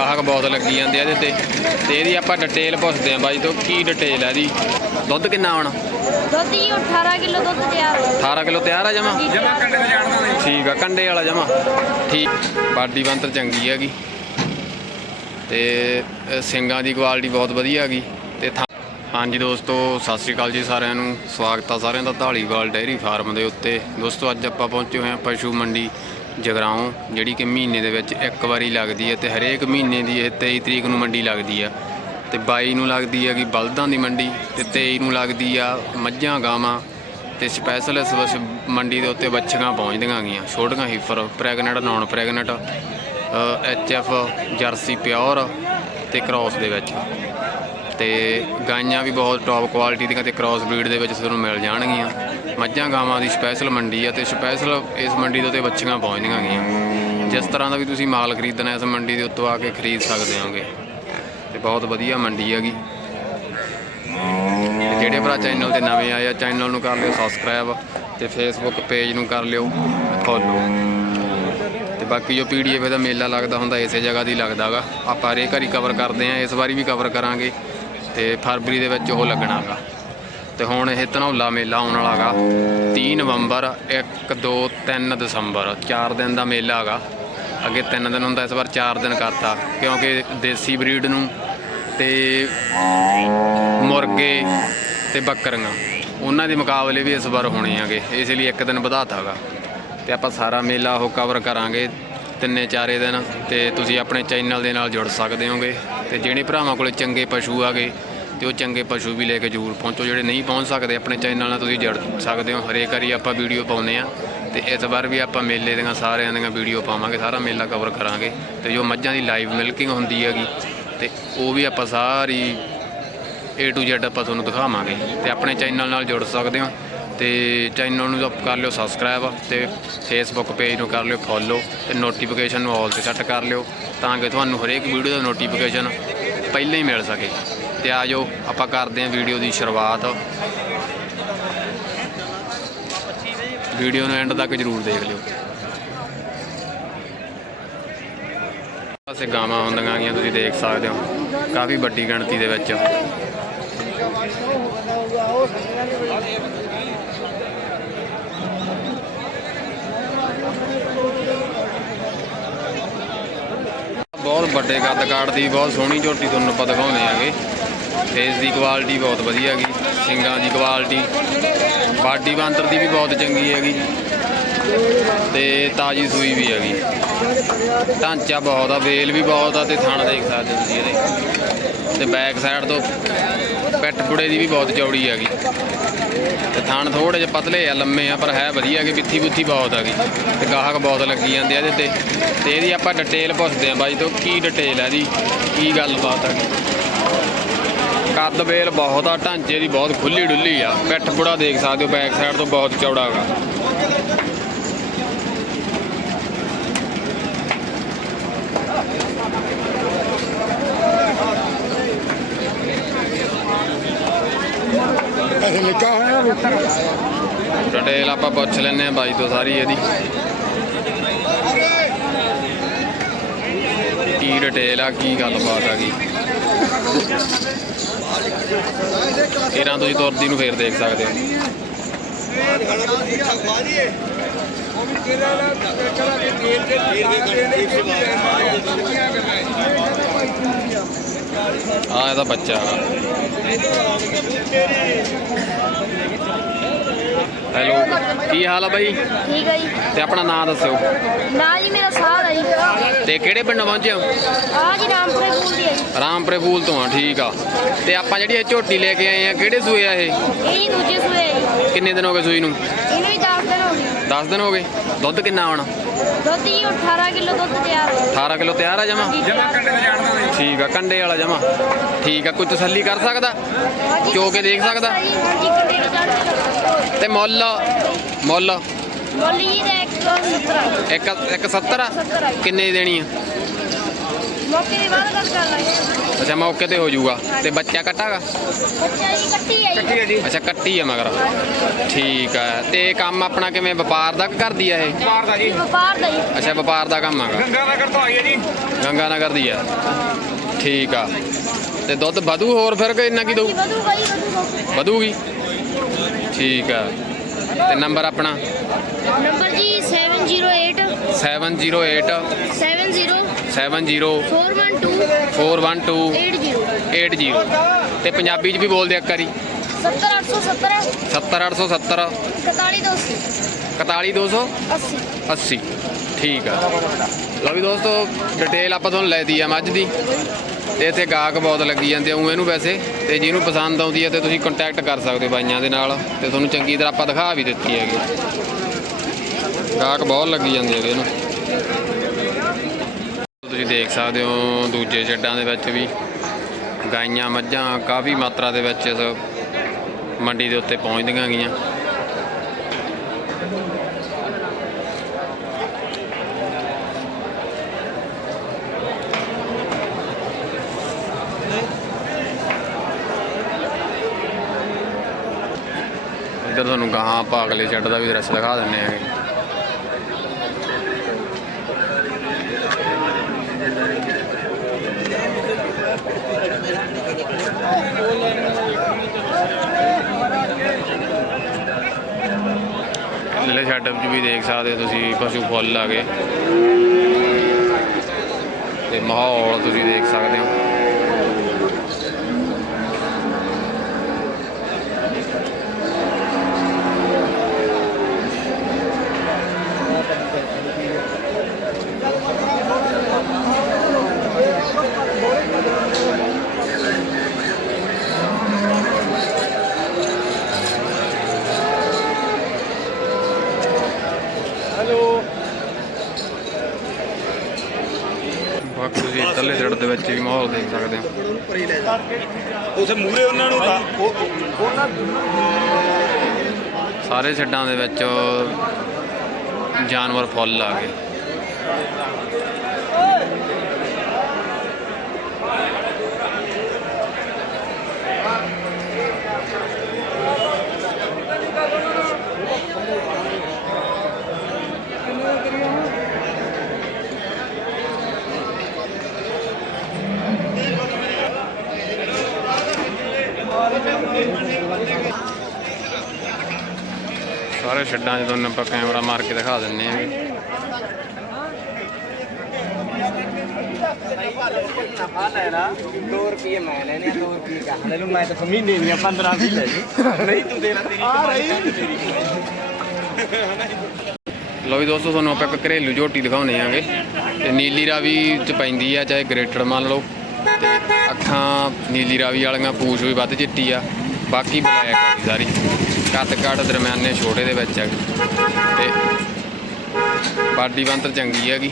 ਗਾਹਕ ਬਹੁਤ ਲੱਗੀ ਜਾਂਦੇ ਆ ਇਹਦੇ ਤੇ। ਤੇ ਇਹਦੀ ਆਪਾਂ ਡਿਟੇਲ ਪੁੱਛਦੇ ਆ ਬਾਈ ਤੋਂ ਕੀ ਡਿਟੇਲ ਹੈ ਇਹਦੀ? ਦੁੱਧ ਕਿੰਨਾ ਆਉਣਾ ਦੁੱਧ ਜੀ 18 ਕਿਲੋ ਦੁੱਧ ਤਿਆਰ ਹੋ 18 ਕਿਲੋ ਤਿਆਰ ਆ ਜਮਾ? ਜਮਾ ਕੰਡੇ ਤੇ ਜਾਣਦਾ ਠੀਕ ਆ ਕੰਡੇ ਵਾਲਾ ਜਮਾ। ਠੀਕ ਬਾਡੀ ਬੰਤਰ ਚੰਗੀ ਹੈਗੀ। ਤੇ ਸਿੰਗਾਂ ਦੀ ਕੁਆਲਿਟੀ ਬਹੁਤ ਵਧੀਆ ਹੈਗੀ। ਤੇ ਹਾਂਜੀ ਦੋਸਤੋ ਸਤਿ ਸ਼੍ਰੀ ਅਕਾਲ ਜੀ ਸਾਰਿਆਂ ਨੂੰ। ਸਵਾਗਤ ਆ ਸਾਰਿਆਂ ਦਾ ਢਾਲੀਵਾਲ ਡੈਰੀ ਫਾਰਮ ਦੇ ਉੱਤੇ। ਦੋਸਤੋ ਅੱਜ ਆਪਾਂ ਪਹੁੰਚੇ ਹੋਏ ਹਾਂ ਪਸ਼ੂ ਮੰਡੀ ਜਗਰਾਉਂ, ਜਿਹੜੀ ਕਿ ਮਹੀਨੇ ਦੇ ਵਿੱਚ ਇੱਕ ਵਾਰੀ ਲੱਗਦੀ ਹੈ ਤੇ ਹਰੇਕ ਮਹੀਨੇ ਦੀ ਇਹ 23 ਤਰੀਕ ਨੂੰ ਮੰਡੀ ਲੱਗਦੀ ਆ। ਤੇ 22 ਨੂੰ ਲੱਗਦੀ ਹੈਗੀ ਬਲਦਾਂ ਦੀ ਮੰਡੀ, ਤੇ 23 ਨੂੰ ਲੱਗਦੀ ਆ ਮੱਝਾਂ, ਗਾਵਾਂ, ਤੇ ਸਪੈਸ਼ਲ ਇਸ ਵਸ ਮੰਡੀ ਦੇ ਉੱਤੇ ਬੱਚੀਆਂ ਪਹੁੰਚਦੀਆਂ ਗਈਆਂ ਛੋਟੀਆਂ heifer pregnant non pregnant H F Jersey pure ਤੇ ਕ੍ਰਾਸ ਦੇ ਵਿੱਚ। ਤੇ ਗਾਈਆਂ ਵੀ ਬਹੁਤ ਟੌਪ ਕੁਆਲਿਟੀ ਦੀਆਂ ਤੇ ਕ੍ਰਾਸ ਬਰੀਡ ਦੇ ਵਿੱਚ ਤੁਹਾਨੂੰ ਮਿਲ ਜਾਣਗੀਆਂ। ਮੱਝਾਂ ਗਾਵਾਂ ਦੀ ਸਪੈਸ਼ਲ ਮੰਡੀ ਆ ਤੇ ਸਪੈਸ਼ਲ ਇਸ ਮੰਡੀ ਦੇ ਉੱਤੇ ਬੱਚੀਆਂ ਪਹੁੰਚਦੀਆਂ ਗਈਆਂ। ਜਿਸ ਤਰ੍ਹਾਂ ਦਾ ਵੀ ਤੁਸੀਂ ਮਾਲ ਖਰੀਦਣਾ ਇਸ ਮੰਡੀ ਦੇ ਉੱਤੋਂ ਆ ਕੇ ਖਰੀਦ ਸਕਦੇ ਹੋਗੇ। ਤੇ ਬਹੁਤ ਵਧੀਆ ਮੰਡੀ ਹੈਗੀ। ਤੇ ਜਿਹੜੇ ਭਰਾ ਚੈਨਲ ਤੇ ਨਵੇਂ ਆਏ ਆ ਚੈਨਲ ਨੂੰ ਕਰ ਲਿਓ ਸਬਸਕ੍ਰਾਈਬ ਤੇ ਫੇਸਬੁੱਕ ਪੇਜ ਨੂੰ ਕਰ ਲਿਓ ਫੋਲੋ ਤੇ ਬਾਕੀ ਜੋ ਪੀਡੀਐਫ ਦਾ ਮੇਲਾ ਲੱਗਦਾ ਹੁੰਦਾ, ਇਸੇ ਜਗ੍ਹਾ ਦੀ ਲੱਗਦਾਗਾ। ਆਪਾਂ ਹਰੇਕ ਵਾਰੀ ਕਵਰ ਕਰਦੇ ਆ, ਇਸ ਵਾਰੀ ਵੀ ਕਵਰ ਕਰਾਂਗੇ। ਤੇ ਫਰਵਰੀ ਦੇ ਵਿੱਚ ਉਹ ਲੱਗਣਾਗਾ। ਤੇ ਹੁਣ ਇਹ ਧਨੌਲਾ ਮੇਲਾ ਆਉਣ ਵਾਲਾ ਹੈਗਾ 30 ਨਵੰਬਰ 1 2 3 ਦਸੰਬਰ 4 ਦਿਨ ਦਾ ਮੇਲਾ ਹੈਗਾ ਅੱਗੇ 3 ਦਿਨ ਹੁੰਦਾ, ਇਸ ਵਾਰ 4 ਦਿਨ ਕਰਤਾ, ਕਿਉਂਕਿ ਦੇਸੀ ਬਰੀਡ ਨੂੰ ਤੇ ਮੁਰਗੇ ਤੇ ਬੱਕਰੀਆਂ, ਉਹਨਾਂ ਦੇ ਮੁਕਾਬਲੇ ਵੀ ਇਸ ਵਾਰ ਹੋਣੇ ਆਗੇ ਇਸ ਲਈ ਇੱਕ ਦਿਨ ਵਧਾਤਾਗਾ ਤੇ ਆਪਾਂ ਸਾਰਾ ਮੇਲਾ ਉਹ ਕਵਰ ਕਰਾਂਗੇ, ਤਿੰਨੇ ਚਾਰੇ ਦਿਨ, ਤੇ ਤੁਸੀਂ ਆਪਣੇ ਚੈਨਲ ਦੇ ਨਾਲ ਜੁੜ ਸਕਦੇ ਹੋਗੇ। ਤੇ ਜਿਹੜੇ ਭਰਾਵਾਂ ਕੋਲੇ ਚੰਗੇ ਪਸ਼ੂ ਆਗੇ ਤੇ ਉਹ ਚੰਗੇ ਪਸ਼ੂ ਵੀ ਲੈ ਕੇ ਜ਼ਰੂਰ ਪਹੁੰਚੋ, ਜਿਹੜੇ ਨਹੀਂ ਪਹੁੰਚ ਸਕਦੇ ਆਪਣੇ ਚੈਨਲ ਨਾਲ ਤੁਸੀਂ ਜੁੜ ਸਕਦੇ ਹੋ। ਹਰੇਕ ਵਾਰੀ ਆਪਾਂ ਵੀਡੀਓ ਪਾਉਂਦੇ ਆ ਤੇ ਇਸ ਵਾਰ ਵੀ ਆਪਾਂ ਮੇਲੇ ਦੀਆਂ ਸਾਰਿਆਂ ਦੀਆਂ ਵੀਡੀਓ ਪਾਵਾਂਗੇ, ਸਾਰਾ ਮੇਲਾ ਕਵਰ ਕਰਾਂਗੇ। ਤੇ ਜੋ ਮੱਝਾਂ ਦੀ ਲਾਈਵ ਮਿਲਕਿੰਗ ਹੁੰਦੀ ਹੈਗੀ ਤੇ ਉਹ ਵੀ ਆਪਾਂ ਸਾਰੀ A to Z ਆਪਾਂ ਤੁਹਾਨੂੰ ਦਿਖਾਵਾਂਗੇ। ਤੇ ਆਪਣੇ ਚੈਨਲ ਨਾਲ ਜੁੜ ਸਕਦੇ ਹੋ ਤੇ ਚੈਨਲ ਨੂੰ ਕਰ ਲਿਓ ਸਬਸਕ੍ਰਾਈਬ ਤੇ ਫੇਸਬੁੱਕ ਪੇਜ ਨੂੰ ਕਰ ਲਿਓ ਫੋਲੋ ਤੇ ਨੋਟੀਫਿਕੇਸ਼ਨ ਨੂੰ ਆਲ ਤੇ ਸੈੱਟ ਕਰ ਲਿਓ ਤਾਂ ਕਿ ਤੁਹਾਨੂੰ ਹਰੇਕ ਵੀਡੀਓ ਦਾ ਨੋਟੀਫਿਕੇਸ਼ਨ ਪਹਿਲਾਂ ਹੀ ਮਿਲ ਸਕੇ। ਤੇ ਆ ਜਾਓ, ਆਪਾਂ ਕਰਦੇ ਹਾਂ ਵੀਡੀਓ ਦੀ ਸ਼ੁਰੂਆਤ। ਵੀਡੀਓ ਨੂੰ ਐਂਡ ਤੱਕ ਜਰੂਰ ਦੇਖ ਲਿਓ। ਪਾਸੇ ਗਾਵਾਂ ਹੁੰਦੀਆਂ ਗੀਆਂ, ਤੁਸੀਂ ਦੇਖ ਸਕਦੇ ਹੋ। ਕਾਫੀ ਵੱਡੀ ਗਿਣਤੀ ਦੇ ਵਿੱਚ। ਬਹੁਤ ਵੱਡੇ ਕੱਦ ਕਾਠ ਦੀ, ਬਹੁਤ ਸੋਹਣੀ ਝੋਟੀ ਤੁਹਾਨੂੰ ਆਪਾਂ ਦਿਖਾਉਂਦੇ ਆਂਗੇ। ਫੇਸ ਦੀ ਕੁਆਲਿਟੀ ਬਹੁਤ ਵਧੀਆ ਹੈਗੀ, ਸਿੰਗਾਂ ਦੀ ਕੁਆਲਿਟੀ ਬਾਡੀ ਬਾਂਦਰ ਦੀ ਵੀ ਬਹੁਤ ਚੰਗੀ ਹੈਗੀ ਤੇ ਤਾਜੀ ਸੂਈ ਵੀ ਹੈਗੀ। ਢਾਂਚਾ ਬਹੁਤ ਆ, ਵੇਲ ਵੀ ਬਹੁਤ ਆ ਤੇ ਥਣ ਦੇਖ ਸਕਦੇ ਤੁਸੀਂ ਇਹਦੇ। ਤੇ ਬੈਕ ਸਾਈਡ ਤੋਂ ਪਿੱਠ ਪੁੜੇ ਦੀ ਵੀ ਬਹੁਤ ਚੌੜੀ ਹੈਗੀ। ਤੇ ਥਣ ਥੋੜੇ ਜਿਹੇ ਪਤਲੇ ਆ, ਲੰਮੇ ਆ, ਪਰ ਹੈ ਵਧੀਆ ਕਿ ਬਿੱਥੀ ਬੁੱਥੀ ਬਹੁਤ ਆ ਗਈ ਤੇ ਗਾਹਕ ਬਹੁਤ ਲੱਗੀ ਜਾਂਦੇ ਆ ਇਹਦੇ ਤੇ। ਤੇ ਇਹਦੀ ਆਪਾਂ ਡਿਟੇਲ ਪੁੱਛਦੇ ਆ ਬਾਈ ਤੋਂ, ਕੀ ਡਿਟੇਲ ਹੈ ਇਹਦੀ? ਕੀ ਗੱਲਬਾਤ ਹੈਗੀ ਕੱਦ ਵੇਲ ਬਹੁਤ ਆ ਢਾਂਚੇ ਦੀ ਬਹੁਤ ਖੁੱਲੀ ਡੁੱਲੀ ਆ। ਪਿੱਠ ਪੁੜਾ ਦੇਖ ਸਕਦੇ ਹੋ ਬੈਕ ਸਾਈਡ ਤੋਂ ਬਹੁਤ ਚੌੜਾ ਹੈਗਾ ਇਹ ਨਿੱਕਾ ਹੋਇਆ ਡਿਟੇਲ ਆਪਾਂ ਪੁੱਛ ਲੈਨੇ ਆ ਬਾਈ ਤੋਂ ਸਾਰੀ ਇਹਦੀ। ਕੀ ਡਿਟੇਲ ਆ ਕੀ ਗੱਲਬਾਤ ਆ ਗਈ। ਇਹਨਾਂ ਤੁਸੀਂ ਤੁਰਦੀ ਨੂੰ ਫੇਰ ਦੇਖ ਸਕਦੇ ਹੋ। ਆ ਇਹਦਾ ਬੱਚਾ। ਹੈਲੋ ਕੀ ਹਾਲ ਆ ਬਾਈ? ਠੀਕ ਹੈ ਜੀ। ਤੇ ਆਪਣਾ ਨਾਮ ਦੱਸਿਓ। ਨਾ ਜੀ ਮੇਰਾ ਸਾਹ ਹੈ ਜੀ। ਤੇ ਕਿਹੜੇ ਪਿੰਡੋਂ ਪਹੁੰਚੇ ਹੋ? ਆ ਜੀ ਰਾਮਪੁਰੇ ਫੂਲ ਤੋਂ ਆ ਠੀਕ ਆ। ਤੇ ਆਪਾਂ ਜਿਹੜੀ ਇਹ ਝੋਟੀ ਲੈ ਕੇ ਆਏ ਆ ਕਿਹੜੇ ਸੂਏ ਆ ਇਹ? ਇਹ ਦੂਜੇ ਸੂਏ ਜੀ। ਕਿੰਨੇ ਦਿਨ ਹੋ ਗਏ ਸੂਈ ਨੂੰ? ਇਹਨੂੰ ਵੀ 10 ਦਿਨ ਹੋ ਗਏ। 10 ਦਿਨ ਹੋ ਗਏ। ਦੁੱਧ ਕਿੰਨਾ ਆਉਣਾ? ਦੁੱਧ ਜੀ 18 ਕਿਲੋ ਦੁੱਧ ਤਿਆਰ ਹੋ 18 ਕਿਲੋ ਤਿਆਰ ਆ ਜਮਾ? ਜਮਾ ਕੰਡੇ ਤੇ ਜਾਣਦਾ ਠੀਕ ਆ ਕੰਡੇ ਵਾਲਾ ਜਮਾ। ਠੀਕ ਆ ਕੋਈ ਤਸੱਲੀ ਕਰ ਸਕਦਾ? ਚੋ ਕੇ ਦੇਖ ਸਕਦਾ? ਹਾਂਜੀ ਕੰਡੇ ਤੇ ਚੜ੍ਹ ਤੇ ਮੁੱਲ? ਮੁੱਲ? ਮੁੱਲ ਜੀ ਦਾ 170 ਇੱਕ ਇੱਕ 70 ਆ? ਕਿੰਨੇ ਦੀ ਦੇਣੀ ਆ? ਮੌਕੇ ਦੀ ਬਾਅਦ ਗੱਲ ਕਰ ਲਾਂਗੇ ਅੱਛਾ ਮੌਕੇ ਤੇ ਹੋ ਜਾਊਗਾ। ਤੇ ਬੱਚਾ ਕੱਟਾਗਾ? ਬੱਚਾ ਜੀ ਕੱਟੀ ਹੈ। ਜੀ ਹੈ ਜੀ। ਅੱਛਾ ਕੱਟੀ ਆ ਮਗਰ। ਠੀਕ ਆ। ਤੇ ਕੰਮ ਆਪਣਾ ਕਿਵੇਂ ਵਪਾਰ ਦਾ ਕਰਦੀ ਆ ਇਹ? ਬਾਹਰ ਦਾ ਜੀ। ਵਪਾਰ ਦਾ ਜੀ। ਅੱਛਾ ਵਪਾਰ ਦਾ ਕੰਮ ਹੈਗਾ। ਗੰਗਾ ਨਗਰ ਤੋਂ ਆਈ ਹੈ ਜੀ। ਗੰਗਾ ਨਗਰ ਦੀ ਆ। ਠੀਕ ਆ। ਤੇ ਦੁੱਧ ਵਧੂ ਹੋਰ ਫਿਰ ਕਿ ਇੰਨਾ ਕੀ ਦਊ? ਜੀ ਵਧੂਗਾ ਜੀ ਵਧੂਗਾ। ਵਧੂਗੀ? ਠੀਕ ਆ। ਤੇ ਨੰਬਰ ਆਪਣਾ? ਨੰਬਰ ਜੀ 708 708 70 70 412 412 80 80 ਤੇ ਪੰਜਾਬੀ ਚ ਵੀ ਬੋਲਦੇ ਆ ਕਰੀ 70870 70870 41280 41280 80 ਠੀਕ ਆ। ਲਓ ਵੀ ਦੋਸਤੋ ਡਿਟੇਲ ਆਪਾਂ ਤੁਹਾਨੂੰ ਲੈ ਦੀ ਆ ਮੱਝ ਦੀ। ਤੇ ਇੱਥੇ ਗਾਹਕ ਬਹੁਤ ਲੱਗੀ ਜਾਂਦੇ ਆ ਉਹ ਇਹਨੂੰ ਵੈਸੇ। ਤੇ ਜਿਹਨੂੰ ਪਸੰਦ ਆਉਂਦੀ ਹੈ ਤੇ ਤੁਸੀਂ ਕੰਟੈਕਟ ਕਰ ਸਕਦੇ ਹੋ ਬਾਈਆਂ ਦੇ ਨਾਲ। ਤੇ ਤੁਹਾਨੂੰ ਚੰਗੀ ਤਰ੍ਹਾਂ ਆਪਾਂ ਦਿਖਾ ਵੀ ਦਿੱਤੀ ਹੈਗੀ। ਗਾਹਕ ਬਹੁਤ ਲੱਗੀ ਜਾਂਦੇ ਹੈਗੇ ਇਹਨੂੰ ਤੁਸੀਂ ਦੇਖ ਸਕਦੇ ਹੋ ਦੂਜੇ ਛੱਡਾਂ ਦੇ ਵਿੱਚ ਵੀ ਗਾਈਆਂ ਮੱਝਾਂ ਕਾਫੀ ਮਾਤਰਾ ਦੇ ਵਿੱਚ ਮੰਡੀ ਦੇ ਉੱਤੇ ਪਹੁੰਚਦੀਆਂ ਗਈਆਂ। ਇੱਧਰ ਤੁਹਾਨੂੰ ਗਾਹਾਂ ਆਪਾਂ ਅਗਲੇ ਸ਼ੈੱਡ ਦਾ ਵੀ ਦ੍ਰਿਸ਼ ਦਿਖਾ ਦਿੰਨੇ ਆਗੇ ਅਗਲੇ ਸ਼ੈੱਡ 'ਚ ਵੀ ਦੇਖ ਸਕਦੇ ਹੋ ਤੁਸੀਂ, ਪਸ਼ੂ ਫੁੱਲ ਆ ਗਏ। ਤੇ ਮਾਹੌਲ ਤੁਸੀਂ ਦੇਖ ਸਕਦੇ ਹੋ। ਬਾਕੀ ਤੁਸੀਂ ਇੱਧਰਲੇ ਸਾਈਡ ਦੇ ਵਿੱਚ ਵੀ ਮਾਹੌਲ ਦੇਖ ਸਕਦੇ ਹੋ। ਉਸੇ ਮੂਰੇ ਉਹਨਾਂ ਨੂੰ ਉਹਨਾਂ ਸਾਰੇ ਛੱਡਾਂ ਦੇ ਵਿੱਚ ਜਾਨਵਰ ਫੁੱਲ ਆ ਗਏ। ਸਾਰੇ ਛੱਡਾਂ 'ਚ ਤੁਹਾਨੂੰ ਆਪਾਂ ਕੈਮਰਾ ਮਾਰ ਕੇ ਦਿਖਾ ਦਿੰਨੇ ਆ ਨਫਾ ਲੈਣਾ 2 ਰੁਪਏ ਮੈਂ ਲੈਣੇ ਆ 2 ਰੁਪਏ ਕਹਾਂ ਲੈ ਲੂ ਮੈਂ ਤਾਂ ਮਹੀਨੇ ਦੀਆਂ 15 ਵੀ। ਲਓ ਵੀ ਦੋਸਤੋ, ਤੁਹਾਨੂੰ ਆਪਾਂ ਇੱਕ ਘਰੇਲੂ ਝੋਟੀ ਦਿਖਾਉਣੇ ਆਂਗੇ ਤੇ ਨੀਲੀ ਰਾਵੀ ਚ ਪੈਂਦੀ ਆ, ਚਾਹੇ ਗ੍ਰੇਟਰ ਮੰਨ ਲਓ। ਤੇ ਅੱਖਾਂ ਨੀਲੀ ਰਾਵੀ ਵਾਲੀਆਂ ਪੂਛ ਵੀ ਵੱਧ ਚਿੱਟੀ ਆ। ਬਾਕੀ ਬਲੈਕ ਆ ਸਾਰੀ। ਕੱਦ ਕਾਠ ਦਰਮਿਆਨੇ ਛੋਟੇ ਦੇ ਵਿੱਚ ਹੈਗੀ ਗਈ ਤੇ ਬਾਡੀ ਬੰਤਰ ਚੰਗੀ ਹੈਗੀ।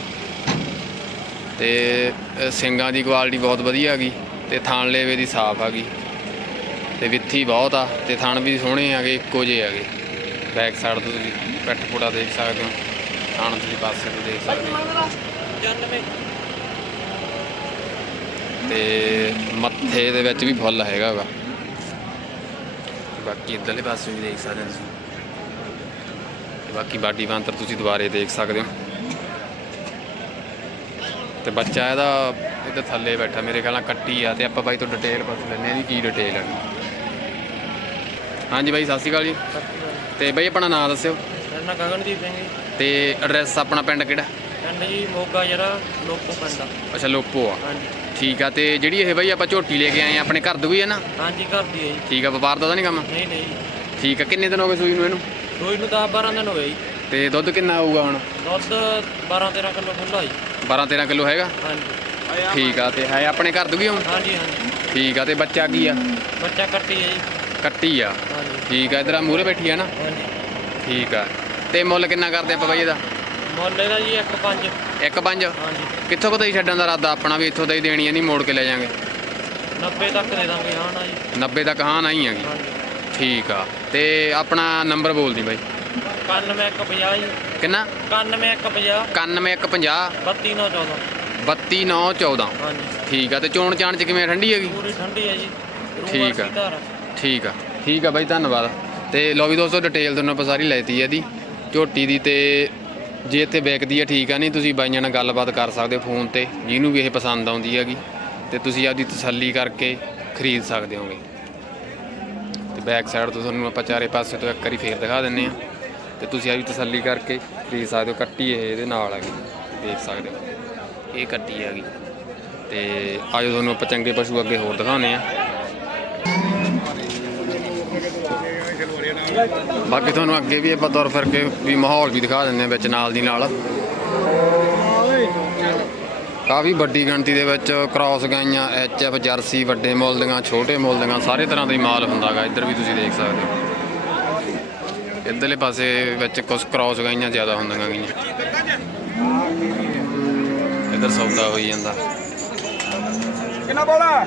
ਤੇ ਸਿੰਗਾਂ ਦੀ ਕੁਆਲਿਟੀ ਬਹੁਤ ਵਧੀਆ ਹੈਗੀ ਤੇ ਥਾਣ ਲੇਵੇ ਦੀ ਸਾਫ਼ ਹੈਗੀ। ਤੇ ਵਿੱਥੀ ਬਹੁਤ ਆ ਤੇ ਥਣ ਵੀ ਸੋਹਣੇ ਹੈਗੇ, ਇੱਕੋ ਜਿਹੇ ਹੈਗੇ। ਬੈਕ ਸਾਈਡ ਤੋਂ ਤੁਸੀਂ ਪਿੱਠ ਪੂੜਾ ਦੇਖ ਸਕਦੇ ਹੋ। ਥਣ ਤੁਸੀਂ ਪਾਸੇ ਤੋਂ ਦੇਖ ਸਕਦੇ ਹੋ। ਤੇ ਮੱਥੇ ਦੇ ਵਿੱਚ ਵੀ ਫੁੱਲ ਹੈਗਾ ਬਾਕੀ ਇੱਧਰਲੇ ਪਾਸੇ ਵੀ ਦੇਖ ਸਕਦੇ ਹੋ ਤੁਸੀਂ। ਤੇ ਬਾਕੀ ਬਾਡੀ ਬਾਂਤਰ ਤੁਸੀਂ ਦੁਬਾਰੇ ਦੇਖ ਸਕਦੇ ਹੋ। ਤੇ ਬੱਚਾ ਇਹਦਾ ਇਹਦੇ ਥੱਲੇ ਬੈਠਾ ਮੇਰੇ ਖਿਆਲ ਨਾਲ ਕੱਟੀ ਆ ਤੇ ਆਪਾਂ ਬਾਈ ਤੋਂ ਡਿਟੇਲ ਪੁੱਛ ਲੈਂਦੇ ਆ ਜੀ ਕੀ ਡਿਟੇਲ ਹੈ ਹਾਂਜੀ ਬਾਈ ਸਤਿ ਸ਼੍ਰੀ ਅਕਾਲ ਜੀ। ਤੇ ਬਾਈ ਆਪਣਾ ਨਾਮ ਦੱਸਿਓ। ਮੇਰਾ ਨਾਂ ਗਗਨਦੀਪ ਸਿੰਘ ਜੀ। ਤੇ ਐਡਰੈਸ ਆਪਣਾ ਪਿੰਡ ਕਿਹੜਾ? ਪਿੰਡ ਜੀ ਮੋਗਾ ਜਿਹੜਾ ਲੋਕੋ ਪਿੰਡ ਅੱਛਾ ਲੋਪੋ ਆ। ਹਾਂਜੀ। ਠੀਕ ਆ ਤੇ ਜਿਹੜੀ ਇਹ ਬਾਈ ਆਪਾਂ ਝੋਟੀ ਲੈ ਕੇ ਆਏ ਆ ਆਪਣੇ ਘਰ ਦੀ ਹੀ ਆ ਨਾ? ਹਾਂਜੀ ਘਰ ਦੀ ਹੈ ਜੀ। ਠੀਕ ਆ ਵਪਾਰ ਦਾ ਤਾਂ ਨਹੀਂ ਕੰਮ? ਨਹੀਂ ਨਹੀਂ ਠੀਕ ਆ ਕਿੰਨੇ ਦਿਨ ਹੋ ਗਏ ਸੂਈ ਨੂੰ ਇਹਨੂੰ? ਰੋਜ਼ ਨੂੰ 10 12 ਦਿਨ ਹੋਏ ਜੀ। ਤੇ ਦੁੱਧ ਕਿੰਨਾ ਆਊਗਾ ਹੁਣ? ਦੁੱਧ 12 13 ਕਿਲੋ ਖੁੱਲਾ ਜੀ। 12 13 ਕਿਲੋ ਹੈਗਾ? ਹਾਂਜੀ। ਠੀਕ ਆ ਤੇ ਹੈ ਆਪਣੇ ਘਰ ਦੀ ਹੁਣ? ਹਾਂਜੀ ਹਾਂਜੀ। ਠੀਕ ਆ ਤੇ ਬੱਚਾ ਕੀ ਆ? ਬੱਚਾ ਕੱਟੀ ਹੈ ਜੀ। ਕੱਟੀ ਆ। ਹਾਂਜੀ। ਠੀਕ ਆ ਇਧਰ ਆ ਮੂਹਰੇ ਬੈਠੀ ਆ ਨਾ? ਹਾਂਜੀ। ਠੀਕ ਆ ਤੇ ਮੁੱਲ ਕਿੰਨਾ ਕਰਦੇ ਆਪਾਂ ਬਾਈ ਇਹਦਾ? ਮੁੱਲ ਇਹਦਾ ਜੀ 1.5 ਇੱਕ ਪੰਜ? ਹਾਂਜੀ। ਕਿੱਥੋਂ ਕਦੇ ਛੱਡਣ ਦਾ ਇਰਾਦਾ ਆਪਣਾ ਵੀ ਇੱਥੋਂ ਦਾ ਹੀ ਦੇਣੀ ਆ ਨਹੀਂ ਮੋੜ ਕੇ ਲੈ ਜਾਾਂਗੇ? 90 ਤੱਕ ਦੇ ਦਾਂਗੇ ਹਾਂ ਨਾ ਜੀ। 90 ਤੱਕ ਹਾਂ ਨਹੀਂ ਹੈਗੀ। ਹਾਂਜੀ। ਠੀਕ ਆ। ਤੇ ਆਪਣਾ ਨੰਬਰ ਬੋਲ ਦੀ ਬਾਈ। 91 150 ਜੀ। ਕਿੰਨਾ? 91 150 9150 32914 32914 ਹਾਂਜੀ। ਠੀਕ ਆ ਤੇ ਚੋਣ ਚਾਣ ਚ ਕਿਵੇਂ ਆ? ਠੰਡੀ ਹੈਗੀ? ਪੂਰੀ ਠੰਡੀ ਹੈ ਜੀ। ਰੂਹ ਠੀਕ ਆ। ਧਾਰ। ਠੀਕ ਆ। ਠੀਕ ਆ ਬਾਈ ਧੰਨਵਾਦ। ਤੇ ਲੋ ਵੀ ਦੋਸਤੋ ਡਿਟੇਲ ਤੁਹਾਨੂੰ ਆਪਾਂ ਸਾਰੀ ਲੈਤੀ ਹੈ ਇਹਦੀ। ਝੋਟੀ ਦੀ ਤੇ ਜੇ ਇੱਥੇ ਵਿਕਦੀ ਆ, ਠੀਕ ਆ, ਨਹੀਂ ਤੁਸੀਂ ਬਾਈਆਂ ਨਾਲ ਗੱਲਬਾਤ ਕਰ ਸਕਦੇ ਹੋ ਫੋਨ ਤੇ, ਜਿਹਨੂੰ ਵੀ ਇਹ ਪਸੰਦ ਆਉਂਦੀ ਹੈਗੀ, ਤੇ ਤੁਸੀਂ ਆਪਦੀ ਤਸੱਲੀ ਕਰਕੇ ਖਰੀਦ ਸਕਦੇ ਹੋਗੇ। ਤੇ ਬੈਕ ਸਾਈਡ ਤੋਂ ਤੁਹਾਨੂੰ ਆਪਾਂ ਚਾਰੇ ਪਾਸੇ ਤੋਂ ਇੱਕ ਵਾਰੀ ਫੇਰ ਦਿਖਾ ਦਿੰਨੇ ਆ, ਤੇ ਤੁਸੀਂ ਆਪਦੀ ਤਸੱਲੀ ਕਰਕੇ ਖਰੀਦ ਸਕਦੇ ਹੋ, ਕੱਟੀ ਇਹ ਇਹਦੇ ਨਾਲ ਹੈਗੀ, ਦੇਖ ਸਕਦੇ ਹੋ। ਇਹ ਕੱਟੀ ਹੈਗੀ। ਤੇ ਆਜੋ ਤੁਹਾਨੂੰ ਆਪਾਂ ਚੰਗੇ ਪਸ਼ੂ ਅੱਗੇ ਹੋਰ ਦਿਖਾਉਂਦੇ ਆ। ਬਾਕੀ ਤੁਹਾਨੂੰ ਅੱਗੇ ਵੀ ਆਪਾਂ ਤੁਰ ਫਿਰ ਕੇ ਵੀ ਮਾਹੌਲ ਵੀ ਦਿਖਾ ਦਿੰਦੇ ਆ ਵਿੱਚ ਨਾਲ ਦੀ ਨਾਲ। ਕਾਫੀ ਵੱਡੀ ਗਿਣਤੀ ਦੇ ਵਿੱਚ ਕ੍ਰਾਸ ਗਾਈਆਂ ਐਚ ਐਫ ਜਰਸੀ ਵੱਡੇ ਮੁੱਲ ਦੀਆਂ ਛੋਟੇ ਮੁੱਲ ਦੀਆਂ ਸਾਰੇ ਤਰ੍ਹਾਂ ਦਾ ਹੀ ਮਾਲ ਹੁੰਦਾਗਾ ਇੱਧਰ ਵੀ ਤੁਸੀਂ ਦੇਖ ਸਕਦੇ ਹੋ। ਇੱਧਰਲੇ ਪਾਸੇ ਵਿੱਚ ਕੁਝ ਕ੍ਰਾਸ ਗਾਈਆਂ ਜ਼ਿਆਦਾ ਹੁੰਦੀਆਂ ਗਈਆਂ। ਇੱਧਰ ਸੌਦਾ ਹੋਈ ਜਾਂਦਾ। ਕਿੰਨਾ ਬੋਲਾ?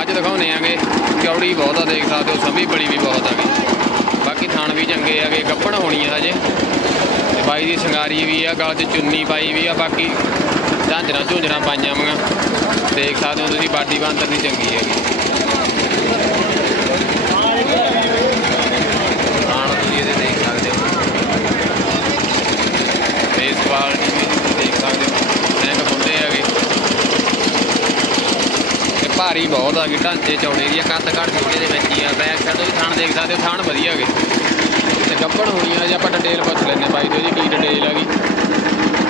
ਮੱਝ ਦਿਖਾਉਨੇ ਆਗੇ ਚੌੜੀ ਬਹੁਤ ਆ, ਦੇਖ ਸਕਦੇ ਹੋ, ਸੰਭੀ ਬੜੀ ਵੀ ਬਹੁਤ ਆ ਗਈ। ਬਾਕੀ ਥਣ ਵੀ ਚੰਗੇ ਆਗੇ ਗੱਪਣ ਹੋਣੀ ਆ ਹਜੇ। ਤੇ ਬਾਈ ਦੀ ਸ਼ਿੰਗਾਰੀ ਵੀ ਆ, ਗਲ 'ਚ ਚੁੰਨੀ ਪਾਈ ਵੀ ਆ, ਬਾਕੀ ਝਾਂਜਰਾਂ ਝੁੰਜਰਾਂ ਪਾਈਆਂ ਵੀਆਂ ਦੇਖ ਸਕਦੇ ਹੋ ਤੁਸੀਂ, ਬਾਡੀ ਬਾਂਦਰ ਦੀ ਚੰਗੀ ਹੈਗੀ ਥਾਣ ਤੁਸੀਂ ਇਹਦੇ ਦੇਖ ਸਕਦੇ ਹੋ ਫੇਸ ਕੁਆਲਿਟੀ ਵੀ ਤੁਸੀਂ ਦੇਖ ਸਕਦੇ ਹੋ ਸਿੰਘ ਖੁੱਲੇ ਹੈਗੇ ਤੇ ਭਾਰੀ ਬਹੁਤ ਆ ਗਈ ਢਾਂਚੇ ਚੌੜੇ ਦੀ ਆ, ਕੱਦ ਕੱਢ ਛੋਟੇ ਦੇ ਵਿੱਚ ਹੀ ਆ ਬੈਕ ਸਾਈਡ ਤੋਂ ਵੀ ਥਾਣ ਦੇਖ ਸਕਦੇ ਹੋ, ਥਾਣ ਵਧੀਆ ਹੈਗੇ। ਤੇ ਗੱਪੜ ਹੋਣੀ ਆ ਜੇ ਆਪਾਂ ਡਿਟੇਲ ਪੁੱਛ ਲੈਂਦੇ ਬਾਈ ਤੋਂ ਜੀ, ਕੀ ਡਿਟੇਲ ਹੈਗੀ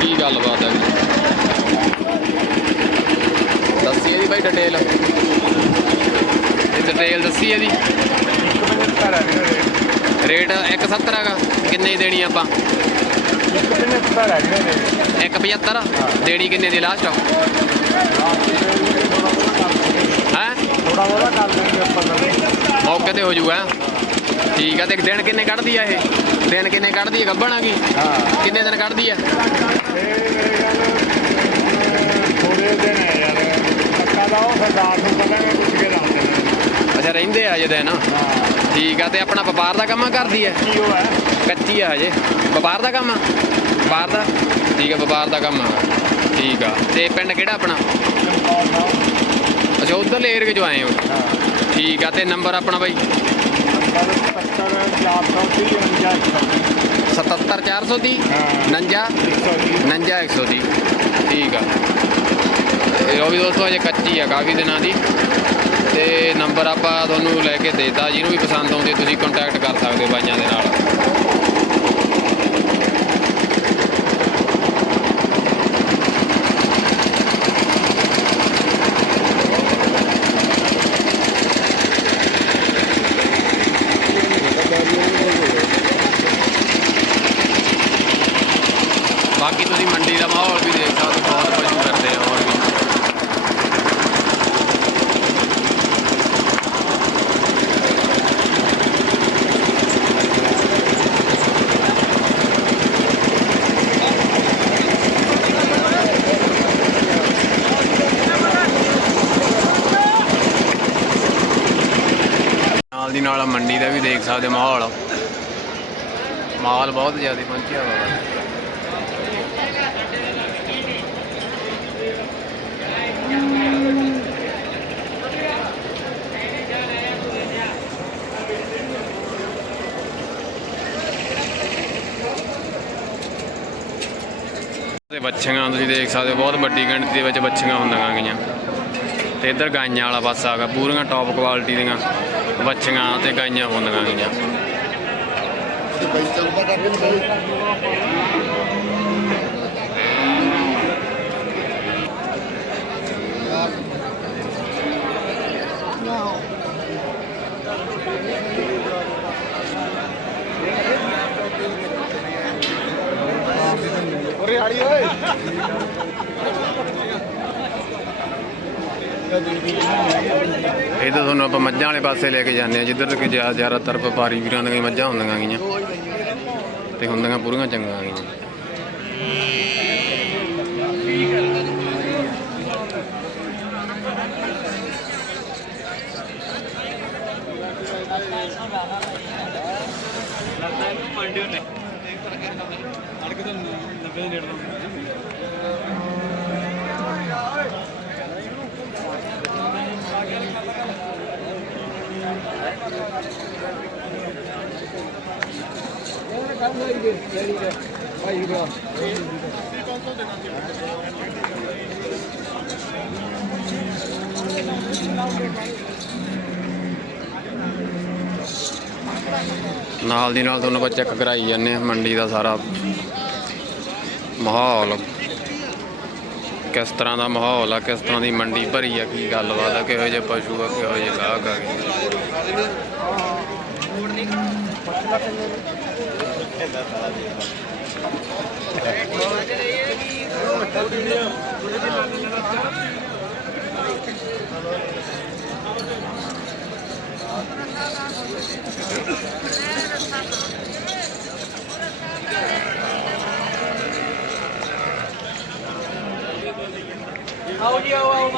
ਕੀ ਗੱਲਬਾਤ ਹੈਗੀ ਦੱਸੀ ਇਹਦੀ ਬਾਈ ਡਿਟੇਲ ਇਹ ਡਿਟੇਲ ਦੱਸੀ ਇਹਦੀ। ਰੇਟ 170 ਹੈਗਾ, ਕਿੰਨੇ ਦੇਣੀ ਆਪਾਂ? 175 ਦੇਣੀ ਕਿੰਨੇ ਦੀ ਲਾਸਟ ਥੋੜਾ ਬਹੁਤਾ ਕਰ ਦੇਣਗੇ ਆਪਾਂ ਨੂੰ ਮੌਕੇ ਤੇ ਹੋ ਜੂਗਾ। ਠੀਕ ਆ, ਤੇ ਦਿਨ ਕਿੰਨੇ ਕੱਢਦੀ ਆ ਇਹ? ਦਿਨ ਕਿੰਨੇ ਕੱਢਦੀ ਆ ਗੱਬਣ ਆ ਹਾਂ ਕਿੰਨੇ ਦਿਨ ਕੱਢਦੀ ਆ? ਇਹ ਮੇਰੇ ਗੱਲ ਥੋੜੇ ਦਿਨ ਹੈ ਯਾਰ ਪੱਕਾ ਦਾ ਉਹ ਸਰਦਾਰ ਨੂੰ ਪਤਾ ਪੁੱਛ ਕੇ ਦੱਸ ਦੇਣਾ ਅੱਛਾ, ਰਹਿੰਦੇ ਆ ਜੇ ਦਿਨ? ਠੀਕ ਆ, ਤੇ ਆਪਣਾ ਵਪਾਰ ਦਾ ਕੰਮ ਕਰਦੀ ਆ? ਕੀ ਉਹ ਹੈ ਕੱਚੀ ਆ ਹਜੇ। ਵਪਾਰ ਦਾ ਕੰਮ? ਆ ਵਪਾਰ ਦਾ? ਠੀਕ ਆ, ਵਪਾਰ ਦਾ ਕੰਮ ਆ। ਠੀਕ ਆ, ਤੇ ਪਿੰਡ ਕਿਹੜਾ ਆਪਣਾ? ਅੱਛਾ ਉਧਰਲੇ ਏਰੀਏ ਚੋਂ ਆਏ ਹੋ? ਹਾਂ। ਠੀਕ ਆ ਤੇ ਨੰਬਰ ਆਪਣਾ ਬਾਈ? ਨੰਬਰ 70 430 49 77430 ਹਾਂ। 49 120 49 130 ਠੀਕ ਆ। ਇਹ ਉਹ ਵੀ ਦੋਸਤੋ ਅਜੇ ਕੱਚੀ ਆ ਕਾਫੀ ਦਿਨਾਂ ਦੀ। ਤੇ ਨੰਬਰ ਆਪਾਂ ਤੁਹਾਨੂੰ ਲੈ ਕੇ ਦੇਤਾ ਜਿਹਨੂੰ ਵੀ ਪਸੰਦ ਆਉਂਦੀ ਤੁਸੀਂ ਕੰਟੈਕਟ ਕਰ ਸਕਦੇ ਹੋ ਬਾਈਆਂ ਦੇ ਨਾਲ ਬਾਕੀ ਤੁਸੀਂ ਮੰਡੀ ਦਾ ਮਾਹੌਲ ਵੀ ਦੇਖ ਸਕਦੇ ਹੋ ਬਹੁਤ ਪਸ਼ੂ ਕਰਦੇ ਆ ਹੋਰ ਵੀ ਨਾਲ ਦੀ ਨਾਲ ਮੰਡੀ ਦਾ ਵੀ ਦੇਖ ਸਕਦੇ ਹੋ ਮਾਹੌਲ ਮਾਲ ਬਹੁਤ ਜ਼ਿਆਦਾ ਪਹੁੰਚਿਆ ਹੋਇਆ ਤੇ ਬੱਚੀਆਂ ਤੁਸੀਂ ਦੇਖ ਸਕਦੇ ਹੋ, ਬਹੁਤ ਵੱਡੀ ਗਿਣਤੀ ਦੇ ਵਿੱਚ ਬੱਚੀਆਂ ਹੁੰਦੀਆਂ ਗਈਆਂ। ਤੇ ਇੱਧਰ ਗਾਈਆਂ ਵਾਲਾ ਪਾਸਾ ਹੈਗਾ ਪੂਰੀਆਂ ਟੌਪ ਕੁਆਲਿਟੀ ਦੀਆਂ। ਬੱਚੀਆਂ ਤੇ ਗਾਈਆਂ ਇਹ ਤਾਂ ਤੁਹਾਨੂੰ ਆਪਾਂ ਮੱਝਾਂ ਵਾਲੇ ਪਾਸੇ ਲੈ ਕੇ ਜਾਂਦੇ ਆ ਜਿੱਧਰ ਕਿ ਜ਼ਿਆਦਾਤਰ ਵਪਾਰੀ ਵੀਰਾਂ ਦੀਆਂ ਮੱਝਾਂ ਹੁੰਦੀਆਂ ਗਈਆਂ। ਤੇ ਹੁੰਦੀਆਂ ਪੂਰੀਆਂ ਚੰਗੀਆਂ ਗਈਆਂ। ਨਾਲ ਦੀ ਨਾਲ ਤੁਹਾਨੂੰ ਆਪਾਂ ਚੈੱਕ ਕਰਾਈ ਜਾਂਦੇ ਆ ਮੰਡੀ ਦਾ ਸਾਰਾ ਮਾਹੌਲ। ਕਿਸ ਤਰ੍ਹਾਂ ਦਾ ਮਾਹੌਲ ਆ, ਕਿਸ ਤਰ੍ਹਾਂ ਦੀ ਮੰਡੀ ਭਰੀ ਆ, ਕੀ ਗੱਲਬਾਤ ਆ, ਕਿਹੋ ਜਿਹੇ ਪਸ਼ੂ ਆ, ਕਿਹੋ ਜਿਹੇ ਗਾਹਕ ਆ। ਗਏ ਆਓ ਜੀ ਆਓ ਆਓ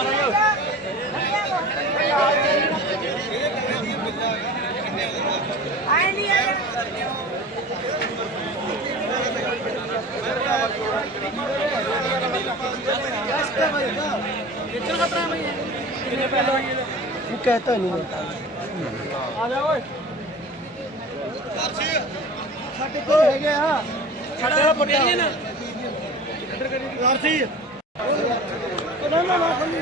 ਮਾਰੋ कहता नहीं है ਸਾਡੇ ਕੋਲ ਹੈਗੇ ਆ ਸਾਡੇ ਦਾ ਪੱਟਿਆ ਨਾ ਰਾਰਸੀ ਨਾ ਨਾ ਨਾ ਖੜੀ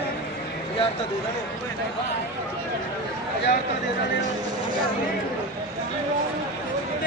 ਯਾਰ ਤਾਂ ਦੇ ਦਾਂਗੇ ਯਾਰ ਤਾਂ ਦੇ ਦਾਂਗੇ